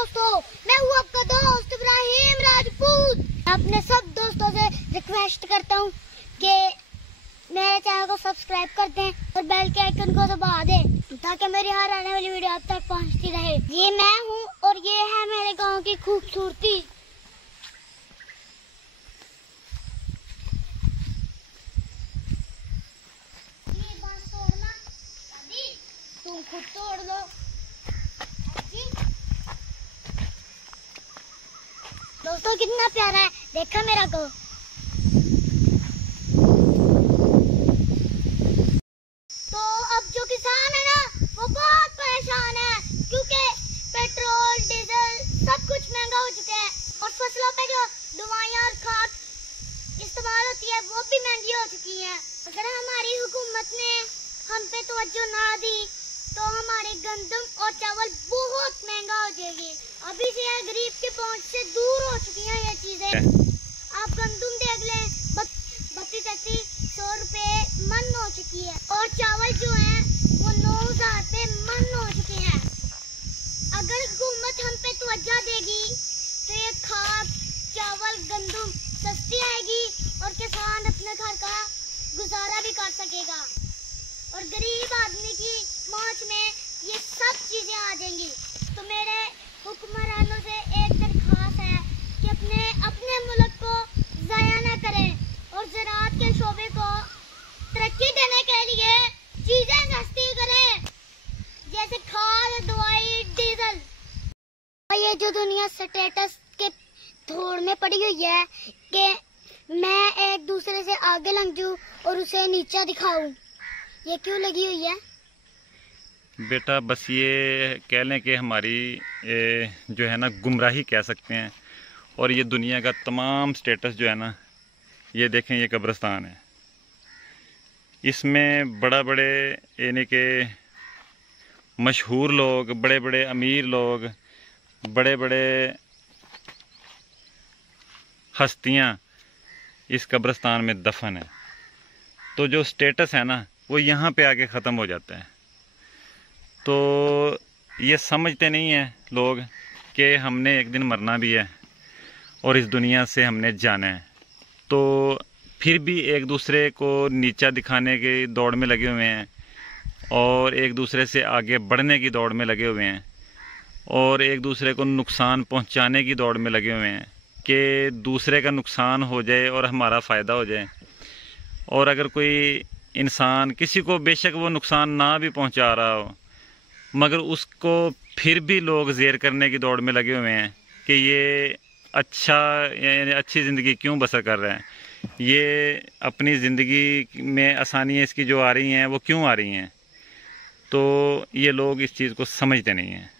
दोस्तों, मैं हूँ आपका दोस्त इब्राहिम राजपूत। अपने सब दोस्तों से रिक्वेस्ट करता हूँ कि मेरे चैनल को सब्सक्राइब कर दें और बेल के आइकन को दबा दें ताकि मेरी हर आने वाली वीडियो आप तक पहुँचती रहे। ये मैं हूँ और ये है मेरे गांव की खूबसूरती। ये बांस तोड़ना, तुम खुद तोड़ लो। दोस्तों कितना प्यारा है, देखा मेरा गाँव। तो अब जो किसान है ना, वो बहुत परेशान है क्योंकि पेट्रोल डीजल सब कुछ महंगा हो चुका है और फसलों पे जो दवाइयाँ और खाद इस्तेमाल होती है वो भी महंगी हो चुकी है। अगर हमारी हुकूमत ने हम पे तवज्जो ना दी तो हमारे गंदम और चावल बहुत महंगा हो जाएगी। अभी से यह गरीब के पहुंच से दूर हो चुकी हैं ये चीजें। आप गंदम देख लें, 32-33 रुपए मन हो चुकी है और चावल जो है वो 9,000 रुपए मन हो चुके हैं। अगर हुकूमत हम पे तवज्जो देगी तो ये खाद चावल गंदम सस्ती आएगी और किसान अपने घर का गुजारा भी कर सकेगा और गरीब आदमी की पहुंच में ये सब चीजें आ जाएंगी। तो मेरे हुक्मरानों से एक दरख्वास्त है कि अपने मुल्क को ज़ाया न करें और ज़राअत के शोबे को तरक्की देने के लिए चीजें सस्ती करें जैसे खाद दवाई डीजल। ये जो दुनिया स्टेटस के धूल में पड़ी हुई है कि मैं एक दूसरे से आगे लंघ जाऊं और उसे नीचा दिखाऊं, ये क्यों लगी हुई है? बेटा बस ये कह लें कि हमारी जो है ना गुमराही कह सकते हैं। और ये दुनिया का तमाम स्टेटस जो है ना, ये देखें ये कब्रिस्तान है। इसमें बड़े यानी कि मशहूर लोग, बड़े बड़े अमीर लोग, बड़े बड़े हस्तियां इस कब्रिस्तान में दफन है। तो जो स्टेटस है ना वो यहाँ पे आके ख़त्म हो जाता है। तो ये समझते नहीं हैं लोग कि हमने एक दिन मरना भी है और इस दुनिया से हमने जाना है। तो फिर भी एक दूसरे को नीचा दिखाने की दौड़ में लगे हुए हैं और एक दूसरे से आगे बढ़ने की दौड़ में लगे हुए हैं और एक दूसरे को नुकसान पहुंचाने की दौड़ में लगे हुए हैं कि दूसरे का नुकसान हो जाए और हमारा फ़ायदा हो जाए। और अगर कोई इंसान किसी को बेशक वो नुकसान ना भी पहुंचा रहा हो मगर उसको फिर भी लोग ज़ेर करने की दौड़ में लगे हुए हैं कि ये अच्छा यानी अच्छी ज़िंदगी क्यों बसर कर रहे हैं, ये अपनी ज़िंदगी में आसानियाँ इसकी जो आ रही हैं वो क्यों आ रही हैं। तो ये लोग इस चीज़ को समझते नहीं हैं।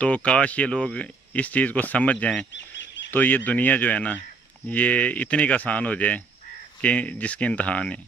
तो काश ये लोग इस चीज़ को समझ जाएं तो ये दुनिया जो है ना ये इतनी का आसान हो जाए कि जिसकी इंतहा नहीं।